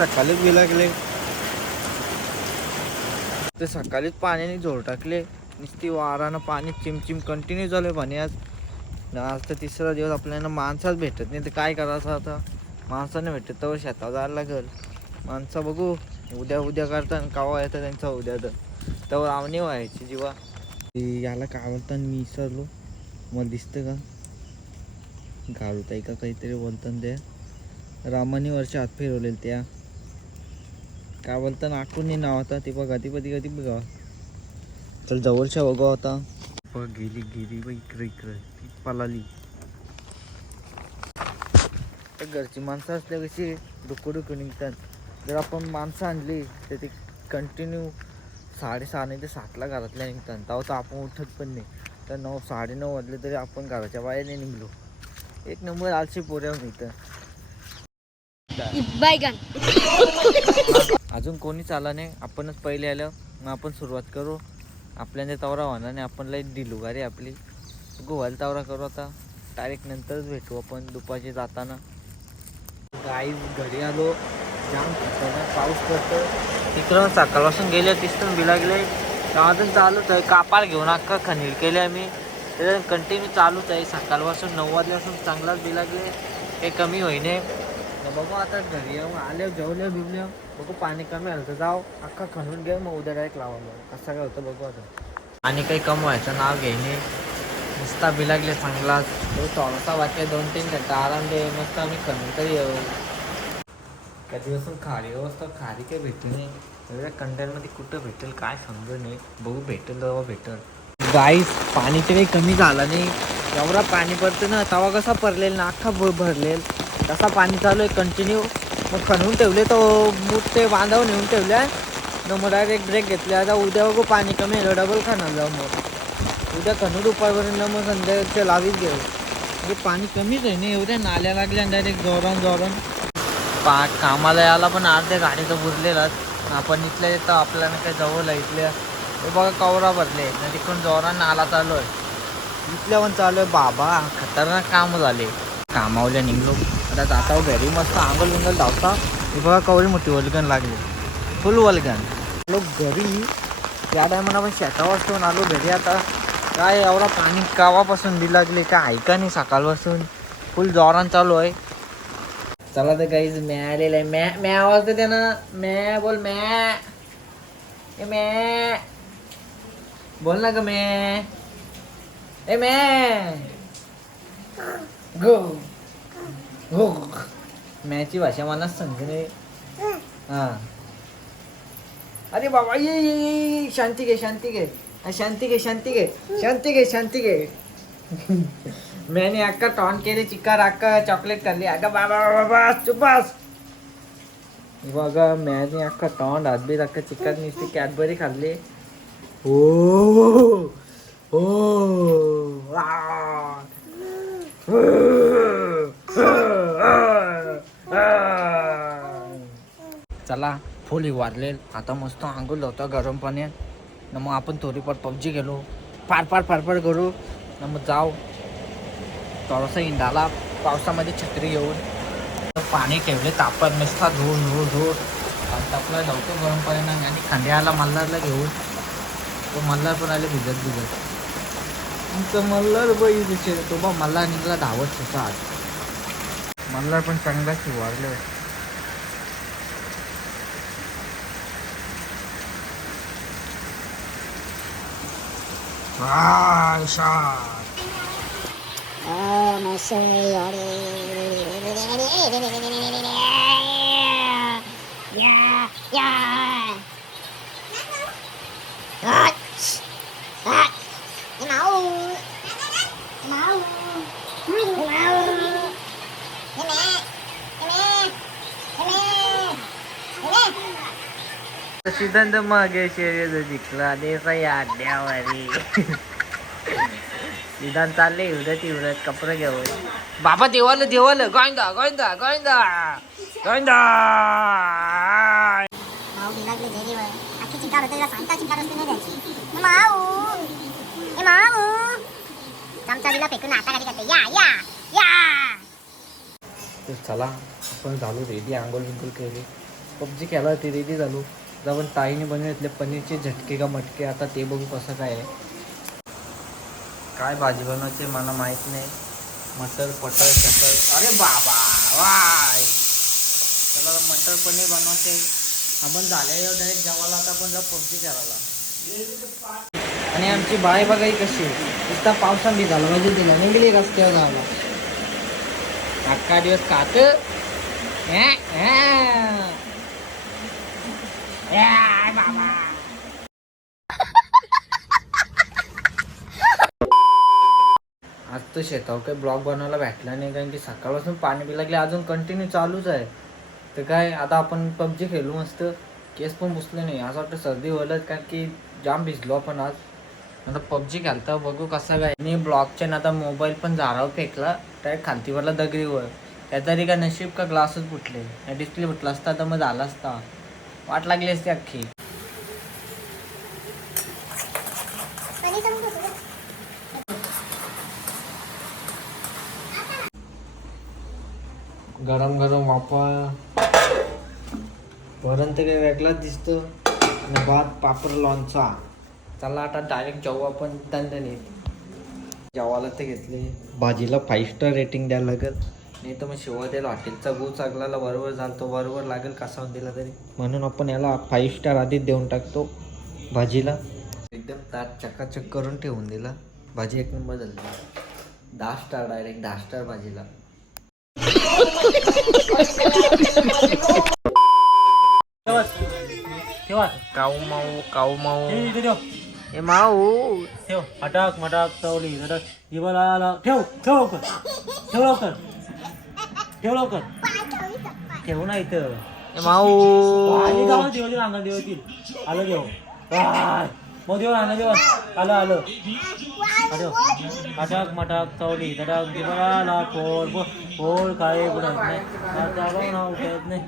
सकाळीच बिलागले ते सकाळीच पाण्याने जोर टाकले. नुसती वारानं पाणी चिमचिम कंटिन्यू झालं पाणी. आज तर तिसरा दिवस आपल्याला माणसाच भेटत नाही. तर काय करायचं आता, माणसाने भेटत तर शेतावर जायला लागेल. माणसं बघू उद्या करतात कावा येतं त्यांचा उद्या तर आवणी व्हायची जीवा. याला काय बोलतात मी विसरलो, मला दिसतं का घालूत आहे का काहीतरी बोलतात ते. रामाने वर्ष हात फिरवलेल त्या काय बोलतात आठवून नाव होता ती बघा ती कधी बघा. चल जवळच्या बघा होता गेली इकडे ती पळाली. तर घरची माणसं असल्या कशी डुकू निघतात. जर आपण माणसं आणली तर ती कंटिन्यू 6:30 नाही तर 7ला घरातल्या निघतात. तेव्हा तर आपण उठत पण नाही. तर 9 9:30 वाजले तरी आपण घराच्या बाहेर नाही निघलो. एक नंबर आलशी पोऱ्या मिळतं. अजून कोणीच आला नाही, आपणच पहिले आलं. मग आपण सुरुवात करू. आपल्याने तवरा होणार नाही, आपण लई दिलू गाडी आपली गोवाल तवरा करू. आता डायरेक्ट नंतरच भेटू आपण दुपारची जाताना. गाईज घरी आलो, जाम खतरनाक पाऊस पडतो. तिकडं सकाळपासून गेले तिथून बिलागले तेव्हातून चालूच आहे. कापाळ घेऊन अख्खा खनीर केले आम्ही. त्याच्यात कंटिन्यू चालूच आहे सकाळपासून 9 वाजल्यापासून चांगलाच बिलागले. काही कमी होईने. बघू आता घरी येऊ आले जेवले बिवले बघू. पाणी कमी आलं तर जाऊ अख्खा खणून घे मग उद्या डायरेक्ट लावायला कसं काय होतं बघू आता. आणि काही कम व्हायचं नाव घेणे नुसता बिलागले चांगलाच. तो थोडासा वाक्य 2-3 घंटा आराम दे मस्त आम्ही खणून तरी येऊ. कधीपासून खारी व्यवस्था खारी काही भेटली नाही. एवढ्या कंटेनरमध्ये कुठं भेटेल काय समजू नाही. बघू भेटेल तेव्हा भेटेल. गाईस पाणी तर काही कमी झालं नाही. एवढा पाणी पडतं ना तवा कसा पडलेल ना अख्खा भरलेल तसा पाणी चालू आहे कंटिन्यू. मग खणून ठेवले तो मूठ ते बांधावून नेऊन ठेवल्या. मग डायरेक्ट ब्रेक घेतले. आता उद्या बघू पाणी कमी आहे डबल खाणार जाऊ. मग उद्या खणू दुपारपर्यंत मग संध्याकाळच्या लावीच घेऊ. म्हणजे पाणी कमीच आहे नाही. एवढ्या नाल्या लागल्या डायरेक्ट जोरान कामाला यायला पण अर्ध्या गाडीचं बुरलेलाच. आपण इथल्या येतं आपल्याला काय जवळ इथल्या हे बघा कवरा भरले ना तिकडून जोरान नाला चालू आहे. इथल्या पण चालू आहे बाबा खतरनाक काम झाले. कामावल्या निघलो आता जाता घरी मस्त आंघोळ बिंगल धावता. हे बघा कवळी मोठी वल्गन लागली फुल वल्गन. लोक घरी या टायमाला आपण शेतावर असतो आलो घरी. आता काय एवढा पाणी कावापासून बिलागले काय ऐका नाही सकाळपासून फुल जोरान चालू आहे. चला तर काहीच म्या आलेलं आहे. म्या आवाज देते ना. म्या बोल म्या ए म्या बोल ना ग म्या ए म्या गो हो. मॅची भाषा मला समजणे. हां अरे बाबा ये शांती घे शांती घे शांती घे शांती घे शांती घे शांती घे. मैंने अक्का टॉन केले चिक्कार अक्का चॉकलेट करली अगं बाबा बाबा चुपास. बघा मैंने अक्का टॉन हातबीत अक्का चिक्कार नुसती कॅडबरी खाल्ली. हो चला फुल वाढले. आता मस्त आंघोळ होता गरम पाण्यात. न मग आपण थोडीफार पबजी गेलो फार करू. न मग जाऊ थोडासा इंडाला पावसामध्ये छत्री घेऊन पाणी ठेवले तापत नुसता धूर तापला लवकर गरम पाण्यानं. आणि खांद्याला मल्हारला घेऊन तो मल्हार पण आले भिजत तुमचं मल्हार बाई विचार तो बा मल्हार निघाला धावत होता. आज मल्हार पण चांगला शिवारले. सिद्धांत मागे शर्यत जिंकला देसा या अड्ड्यावरी. सिद्धांत चालले इवडत कपडे घेऊन. बाबा देवाला गोविंदा गोविंदा गोविंदा गोविंदा. चला आपण झालो रेडी आंघोळ बिंघोळ केली. पबजी खेळायला ते रेडी झालो. जाऊन ताईने बनवले पनीरचे झटके का मटके. आता ते बघू कसं काय आहे. काय भाजी बनवायची मला माहीत नाही. मटर पटर चटर अरे बाबा वाय. चला मटर पनीर बनवायचे. आपण झाल्यावर डायरेक्ट जेवायला. आता आपण जा पबजी खेळायला. आणि आमची बाय बघाई कशी नुसता पावसाने झाला म्हणजे तिला निघली रस्त्यावर जायला. अख्खा दिवस खात बाबा. आज तर शेतावर काही ब्लॉग बनवायला भेटला नाही कारण की सकाळपासून पाणी बी लागले. अजून कंटिन्यू चालूच आहे. तर काय आता आपण पबजी खेळू मस्त. केस पण पुसले नाही. असं वाटतं सर्दी होईलच कारण की जाम भिजलो आपण आज. आता पबजी खेळता बघू कसं काय. मी ब्लॉगच्या ना आता मोबाईल पण झाडावर फेकला डायरेक्ट खालतीवरला दगडीवर. त्यातरी का नशीब का ग्लासच फुटले. डिस्प्ले फुटला असता तर मग झाला असता. वाट लागली असती अख्खी. गरम गरम वाफा वरण तर काही वेगळाच दिसतं. आणि भात पापड लोणचा. चला आता डायरेक्ट जेव्हा आपण दणदणीत जेवायला ते घेतले. भाजीला 5 स्टार रेटिंग द्यायला लागेल. नाही तर मग शिवा द्यायला हॉटेलचा गो चांगला बरोबर झाला बरोबर लागेल कसा दिला तरी. म्हणून आपण याला 5 स्टार आधीच देऊन टाकतो. भाजीला एकदम ताट चकाचक करून ठेवून दिला. भाजी एक नंबर झाली. 10 स्टार डायरेक्ट 10 स्टार भाजीला. काऊ माऊ काऊ माऊ हे माऊ ठेव अटक मटक तवली अटक जीवाला ठेव ठेव लवकर ठेव लवकर ठेव लवकर ठेव ना इथं हे माऊ आली जाऊ देवली अंगण देवतील आलं देव काय मग देव आणलं देव आलं आलं अटक मटक तवली अटक जीवाला पोळ पोळ काय गुन्हा नाही नाव उठत नाही.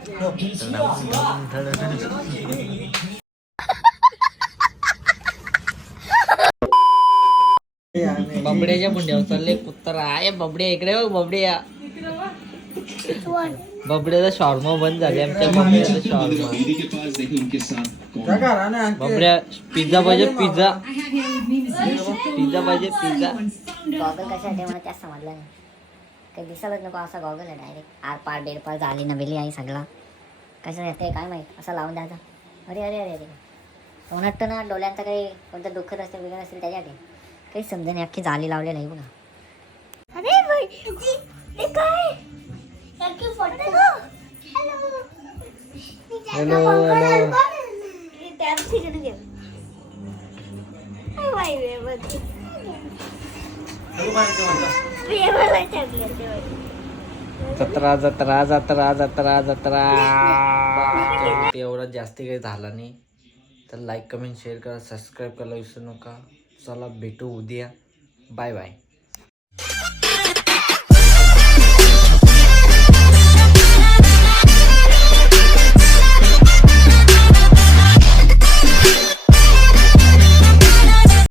बबड्याच्या मुंड्यावर चालले कुत्रा आहे. बबड्या इकडे बघ बबड्या. बबड्याचा शॉर्मा बंद झाले. आमच्या बबड्याचा शॉर्मा. बबड्या पिझ्झा पाहिजे पिझ्झा. पिझ्झा पाहिजे पिझ्झा. गॉगल कशासाठी मला त्याच समजलं नाही. काही दिसायलाच नको असा गॉगल आहे. डायरेक्ट आरपार बेडपार झाली नवेली आई सगळा. कसं येते काय माहीत असं लावून द्यायचा. अरे अरे अरे अरे उन्हात ना डोळ्यांचं काही कोणतं दुःखत असते वेगळं असेल त्याच्यासाठी काही समजा नाही. अख्खी जाली लावलेली आहे बघा. हॅलो हॅलो जत्रा जत्रा जत्रा जत्रा जत्रा. एवढा जास्ती काही झाला नाही. तर लाईक कमेंट शेअर करा सबस्क्राईब करायला विसरू नका. चला भेटू उद्या. Bye bye.